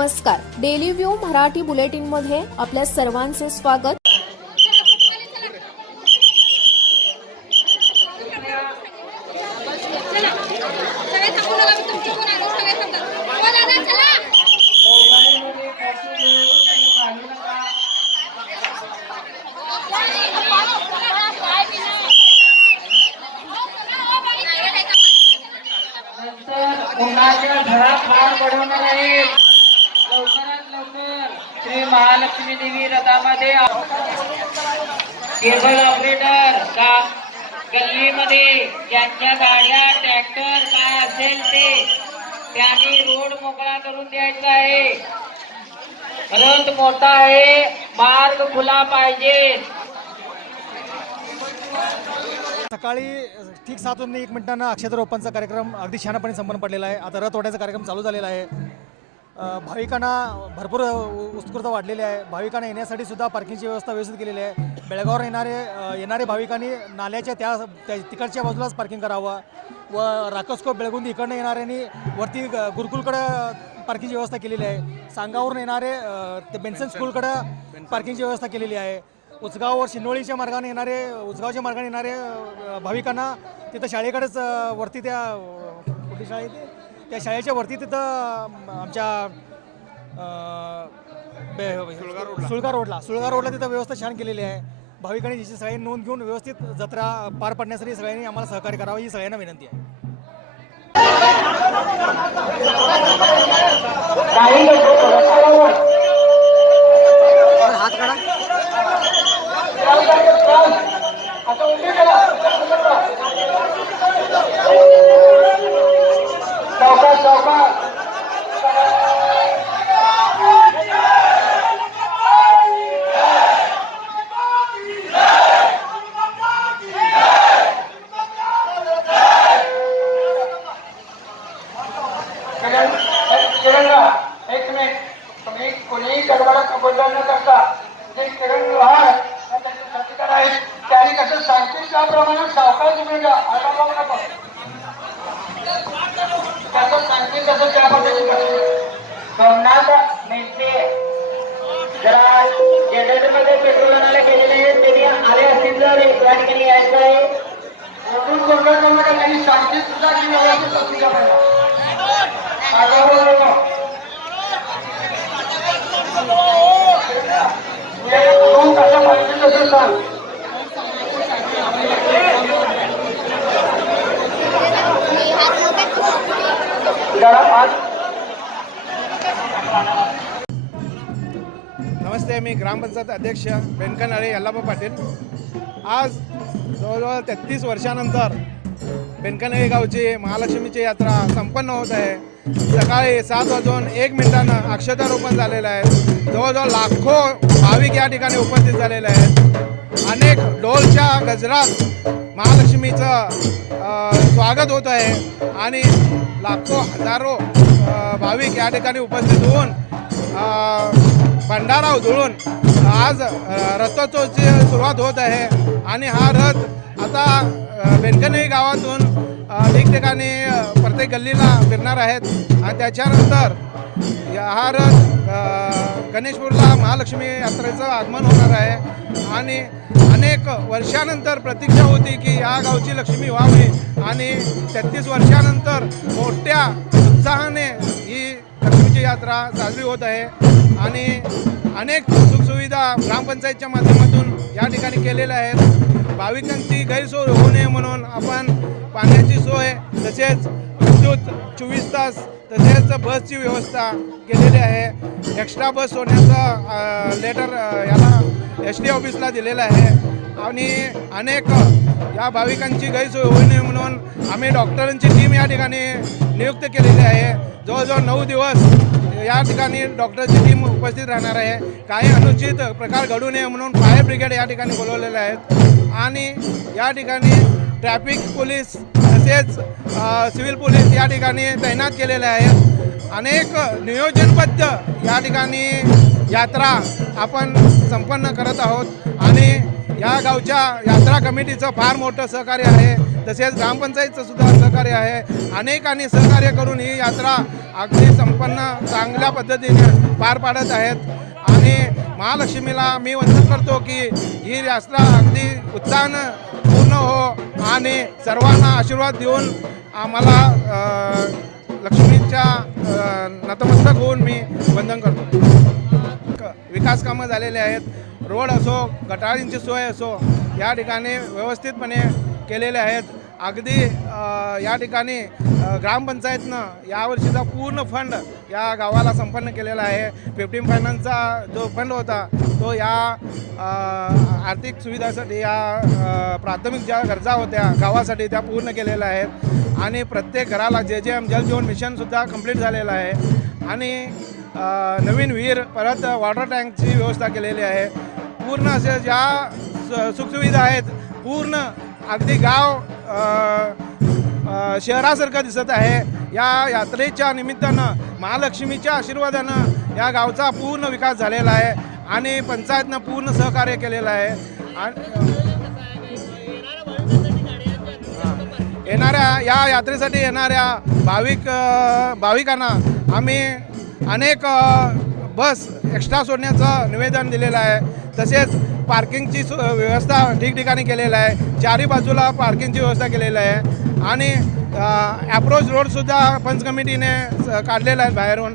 नमस्कार. Daily view Marathi bulletin मध्ये आपल्या सर्वांचे स्वागत. मी तुमची महालक्ष्मी देवी रथामध्ये केबल ऑपरेटर का? गल्लीमध्ये ज्यांच्या गाड्या ट्रॅक्टर काय असेल ते त्यांनी रोड मोकळा करून द्यायचा आहे. रथ मोठा आहे मार्ग खुला पाहिजे. सकाळी ठीक सात वाजून एक मिनिटांना अक्षतरोपणचा कार्यक्रम अगदी छानपणे संपन्न पडलेला आहे. आता रथ ओढ्याचा कार्यक्रम चालू झालेला आहे. भाविकांना भरपूर उत्स्फूर्त वाढलेली आहे. भाविकांना येण्यासाठी सुद्धा पार्किंगची व्यवस्था व्यवस्थित केलेली आहे. बेळगाववर येणारे येणारे भाविकांनी नाल्याच्या त्या त्या तिकडच्या बाजूलाच पार्किंग करावं व राकसको बेळगुंदी इकडनं येणाऱ्यांनी वरती गुरुकुलकडं पार्किंगची व्यवस्था केलेली आहे. सांगावरून येणारे ते बेन्सन स्कूलकडं पार्किंगची व्यवस्था केलेली आहे. उचगाववर शिंदोळीच्या मार्गाने येणारे उचगावच्या मार्गाने येणारे भाविकांना तिथं शाळेकडेच वरती त्या कुठली शाळा? त्या शाळेच्या वरती तिथं आमच्या सुळगा रोडला सुळगा रोडला तिथं व्यवस्था छान केलेली आहे भाविकांनी जिची सगळ्यांनी नोंद घेऊन व्यवस्थित जत्रा पार पाडण्यासाठी सगळ्यांनी आम्हाला सहकार्य करावं ही सगळ्यांना विनंती आहे काही लोक आता उभी करा चौकात चौकात किरण किरणला एक मिनिट तुम्ही कोणीही गडबडात बदल न करता जे किरण लोहार या त्यांचे साथीदार आहेत त्यांनी कसं सांगितलं त्याप्रमाणे सावकाश तुम्ही घ्या आला जाऊ नका त्याचं सांगतील तसं त्या पद्धतीने जरा जनरेटरमध्ये पेट्रोल आणायला गेलेले आहेत त्यांनी आले असतील तर या ठिकाणी यायचं आहे. अजून गोंधळ सांगतील सुद्धा की व्यवस्थित पाहिजे तू कसं पाहिजे तसं सांग. नमस्ते मी ग्रामपंचायत अध्यक्ष व्यंकनाळे यल्लाबा पाटील. आज जवळजवळ तेहतीस वर्षानंतर व्यंकनाळे गावची महालक्ष्मीची यात्रा संपन्न होत आहे. सकाळी सात वाजून एक मिनिटानं अक्षतारोपण झालेलं आहे. जवळजवळ लाखो भाविक या ठिकाणी उपस्थित झालेले आहेत. अनेक डोलच्या गजरात महालक्ष्मीचं स्वागत होत आहे आणि लाखो हजारो भाविक या ठिकाणी उपस्थित होऊन भंडारा उधळून आज रथोत्सवची सुरुवात होत आहे आणि हा रथ आता अ, गावातून ठिकठिकाणी प्रत्येक गल्लीला फिरणार आहेत आणि त्याच्यानंतर हा रथ गणेशपूरला महालक्ष्मी यात्रेचं आगमन होणार आहे. आणि अनेक वर्षानंतर प्रतीक्षा होती की या गावची लक्ष्मी व्हावी. आणि तेहतीस वर्षानंतर मोठ्या उत्साहाने ही लक्ष्मीची यात्रा साजरी होत आहे. आणि अनेक सुखसुविधा ग्रामपंचायतच्या माध्यमातून या ठिकाणी केलेल्या आहेत. भाविकांची गैरसोय होऊ नये म्हणून आपण पाण्याची सोय तसेच विद्युत चोवीस तास तसेच बसची व्यवस्था केलेली आहे. एक्स्ट्रा बस सोडण्याचं लेटर याला एस टी ऑफिसला दिलेलं आहे. आणि अनेक या भाविकांची गैरसोय होऊ नये म्हणून आम्ही डॉक्टरांची टीम या ठिकाणी नियुक्त केलेली आहे. जवळजवळ नऊ दिवस या ठिकाणी डॉक्टरची टीम उपस्थित राहणार आहे. काही अनुचित प्रकार घडू नये म्हणून फायर ब्रिगेड या ठिकाणी बोलवलेले आहेत. आणि या ठिकाणी ट्रॅफिक पोलीस तसेच सिव्हिल पोलीस या ठिकाणी तैनात केलेले आहेत. अनेक नियोजनबद्ध या ठिकाणी यात्रा आपण संपन्न करत आहोत. आणि या गावच्या यात्रा कमिटीचं फार मोठं सहकार्य आहे. तसेच ग्रामपंचायतचं सुद्धा सहकार्य आहे. अनेकांनी सहकार्य करून ही यात्रा अगदी संपन्न चांगल्या पद्धतीने पार पाडत आहेत. आणि महालक्ष्मीला मी वंदन करतो की ही यात्रा अगदी उत्साहानं पूर्ण हो आणि सर्वांना आशीर्वाद देऊन आम्हाला लक्ष्मीच्या नतमस्तक होऊन मी वंदन करतो. क- विकास कामं झालेले आहेत. रोड असो गटारींची सोय असो या ठिकाणी व्यवस्थितपणे केलेले आहेत. अगदी या ठिकाणी ग्रामपंचायतनं यावर्षीचा पूर्ण फंड या गावाला संपन्न केलेला आहे. फिफ्टीन फायनान्सचा जो फंड होता तो या आर्थिक सुविधासाठी या प्राथमिक ज्या गरजा होत्या गावासाठी त्या पूर्ण केलेल्या आहेत. आणि प्रत्येक घराला जे जे एम जल जीवन मिशनसुद्धा कंप्लीट झालेलं आहे. आणि नवीन विहीर परत वॉटर टँकची व्यवस्था केलेली आहे. पूर्ण असे ज्या स- सुखसुविधा आहेत पूर्ण अगदी गाव शहरासारखं दिसत आहे. या यात्रेच्या निमित्तानं महालक्ष्मीच्या आशीर्वादानं या गावचा पूर्ण विकास झालेला आहे आणि पंचायतनं पूर्ण सहकार्य केलेलं आहे. आणि येणाऱ्या या यात्रेसाठी येणाऱ्या भाविक भाविकांना आम्ही अनेक बस एक्स्ट्रा सोडण्याचं निवेदन दिलेलं आहे. तसेच पार्किंगची सु व्यवस्था ठिकठिकाणी केलेलं आहे. चारी बाजूला पार्किंगची व्यवस्था केलेली आहे. आणि ॲप्रोच रोडसुद्धा पंच कमिटीने स- काढलेला आहे बाहेरून.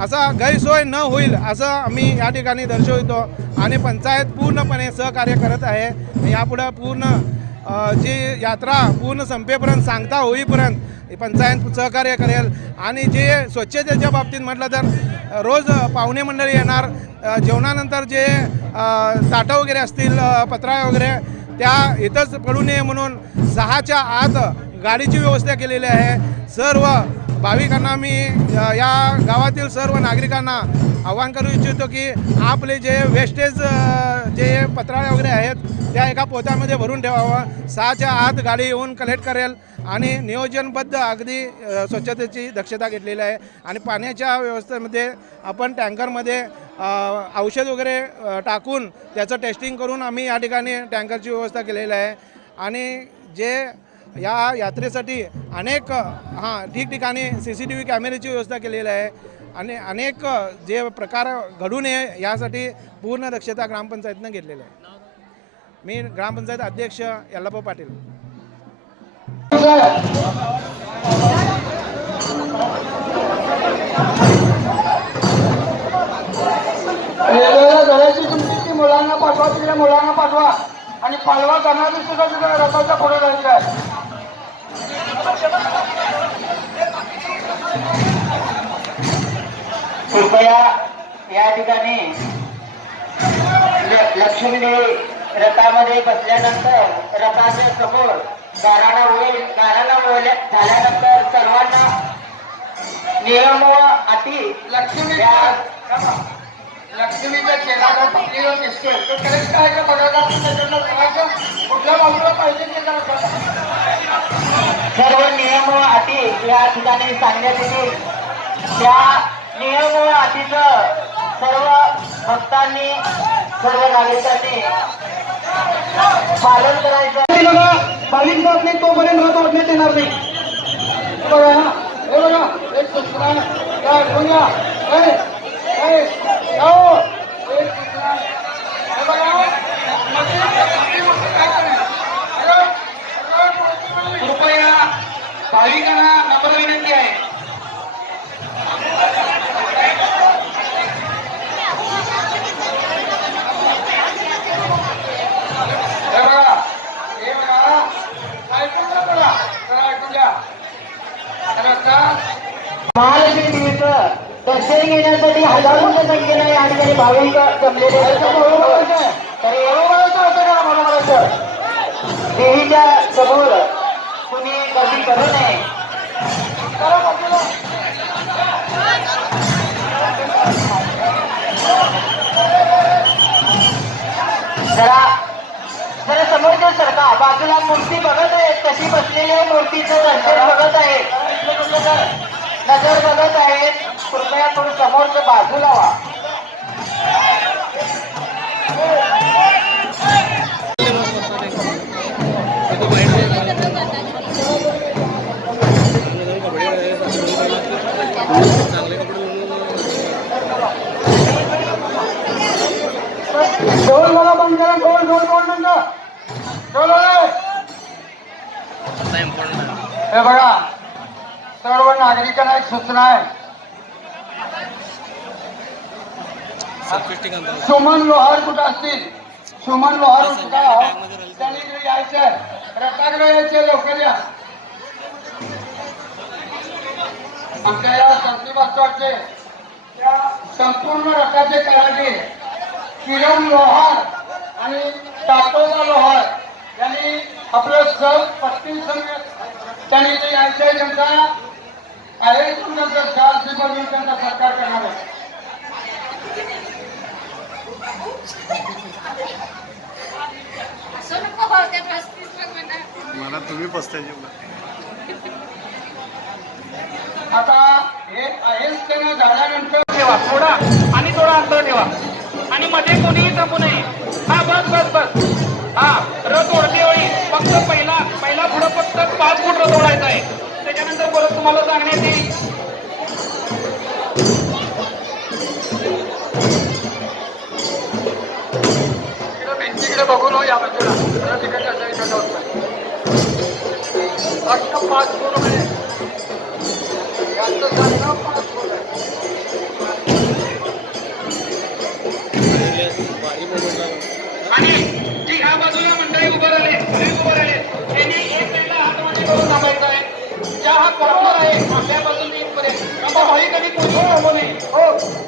असा गैरसोय न होईल असं आम्ही या ठिकाणी दर्शवितो. आणि पंचायत पूर्णपणे सहकार्य करत आहे. यापुढं पूर्ण जी यात्रा पूर्ण संपेपर्यंत सांगता होईपर्यंत पंचायत सहकार्य करेल. आणि जे स्वच्छतेच्या बाबतीत म्हटलं तर रोज पाहुणे मंडळी येणार. जेवणानंतर जे ताटं वगैरे असतील पत्रा वगैरे त्या इथंच पडू नये म्हणून सहाच्या आत गाडीची व्यवस्था केलेली आहे. सर्व भाविकांना मी या गावातील सर्व नागरिकांना आवाहन करू इच्छितो की आपले जे वेस्टेज जे पत्राळे वगैरे आहेत त्या एका पोत्यामध्ये भरून ठेवावं. सहाच्या आत गाडी येऊन कलेक्ट करेल आणि नियोजनबद्ध अगदी स्वच्छतेची दक्षता घेतलेली आहे. आणि पाण्याच्या व्यवस्थेमध्ये आपण टँकरमध्ये औषध वगैरे टाकून त्याचं टेस्टिंग करून आम्ही या ठिकाणी टँकरची व्यवस्था केलेली आहे. आणि जे या यात्रेसाठी अनेक हां ठिकठिकाणी सी सी टी व्ही कॅमेऱ्याची व्यवस्था केलेली आहे. आणि अनेक जे प्रकार घडू नये यासाठी पूर्ण दक्षता ग्रामपंचायतनं घेतलेली आहे. मी ग्रामपंचायत अध्यक्ष यल्लापा पाटील. मुलांना पाठवा तिकडे मुलांना पाठवा. आणि पालवा करणारी सुद्धा तिकडे रथाच्या पुढे जायचं आहे. कृपया या ठिकाणी ल- लक्ष्मीदेवी रथामध्ये बसल्यानंतर रथाच्या समोर गाराला होईल गाराला झाल्यानंतर सर्वांना नियम व अटी लक्ष्मी लक्ष्मीच्या शेणाला पत्नीला दिसतोय तो करेक्ट आहे? का बघायला कुठल्या बाजूला पाहिजे. सर्व नियम व अटी या ठिकाणी सांगण्यात येतील त्या नियम व अटीचं सर्व भक्तांनी सर्व नागरिकांनी पालन करायचं. बालिक जात नाही तोपर्यंत हात वाटण्यात येणार नाही. बघा ना हे बघा. एक सूचना. या भाविक जमलेले आहेत. तर एवढं बोलायचं होतं का मला बोलायचं देवीच्या समोर कुणी गर्दी करू नये. जरा जरा समोरच्या सरका बाजूला मूर्ती बघत आहे कशी बसलेली आहे मूर्तीचं? दर्शन बघत आहे नजर बघत आहे कृपया थोडं समोरच्या बाजूला व्हा हे बघा सर्व नागरिकांना एक सूचना आहे. सुमन लोहार कुठं असतील? सुमन लोहार कुठं आहे? त्यांनी इकडे यायचंय रत्नाकडे यायचंय लवकर या आमच्या या संती वास्तवाचे त्या संपूर्ण रथाचे कराटे किरण लोहार आणि टाटोबा लोहार यांनी आपलं सर पत्नी संघ त्यांनी इथे यायचंय त्यांचा आहे त्यांचा शाल बघून त्यांचा सत्कार करणार आहे. म्हणा मला तुम्ही पस्तायचे आता हे आहेच त्यांना झाल्यानंतर ठेवा थोडा आणि थोडा अंतर ठेवा. आणि मध्ये कोणीही थांबू नये. हा बस बस बस. हा रथ ओढते वेळी फक्त पहिला पाच फूट तोडायचं आहे. त्याच्यानंतर परत तुम्हाला सांगण्यात येईल. तिकडे बघून हो या बाजूला. तिकडे तिकडच्या साईडला पाच फूट म्हणजे इथपर्यंत आता भाई कधी कोणी थांबू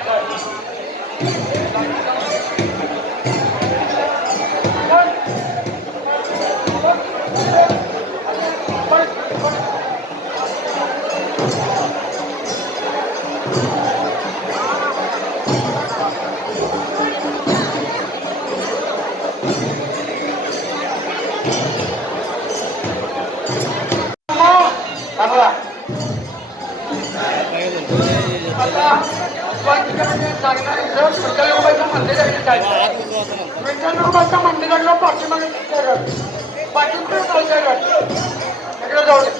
खाली उतरायचं आहे थांबा पाठीमागे पाठीमागे इकडे जाऊ दे.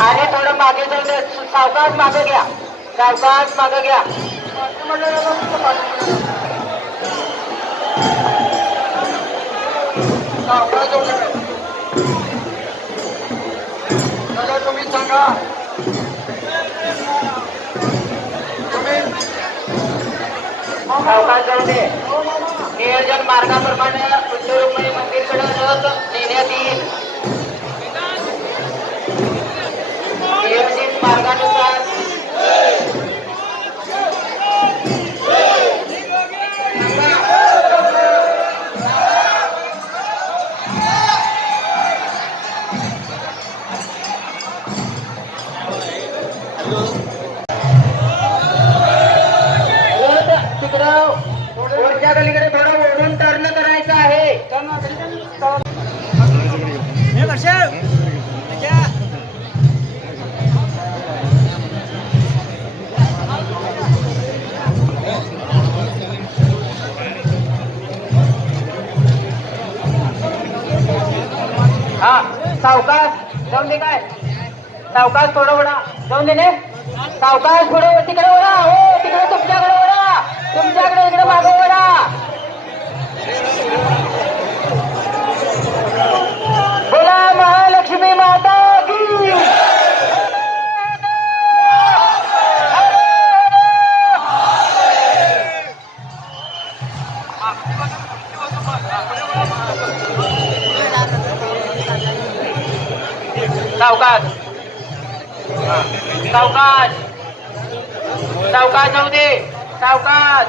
आणि थोडं मागे जाऊ दे. सावकाश मागे घ्या. सावकाश मागे घ्या. पाठीमागे रथ, तुम्ही सांगा तुम्ही नियोजन मार्गाप्रमाणे रुक्मिणी मंदिरकडे नेण्यात येईल. सावकाश जाऊन दे काय? सावकाश थोडं वडा जाऊन दे ने. सावकाश थोडं तिकडे वडा हो तिकडे तुमच्याकडे वडा तुमच्याकडे इकडे मागे वडा सावकाश. सावकाश. सावकाश जाऊ दे. सावकाश.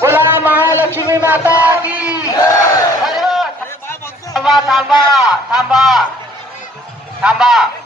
बोला महालक्ष्मी माता की. थांबा थांबा थांबा. थांबा.